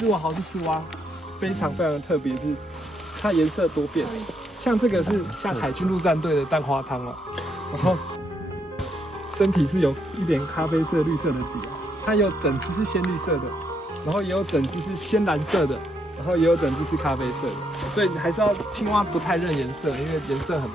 丝袜豪氏赤蛙非常非常的特别，是它颜色多变。像这个是像海军陆战队的蛋花汤哦，然后身体是有一点咖啡色、绿色的底哦，它有整只是鲜绿色的，然后也有整只是鲜蓝色的，然后也有整只是咖啡色的，所以还是要青蛙不太认颜色，因为颜色很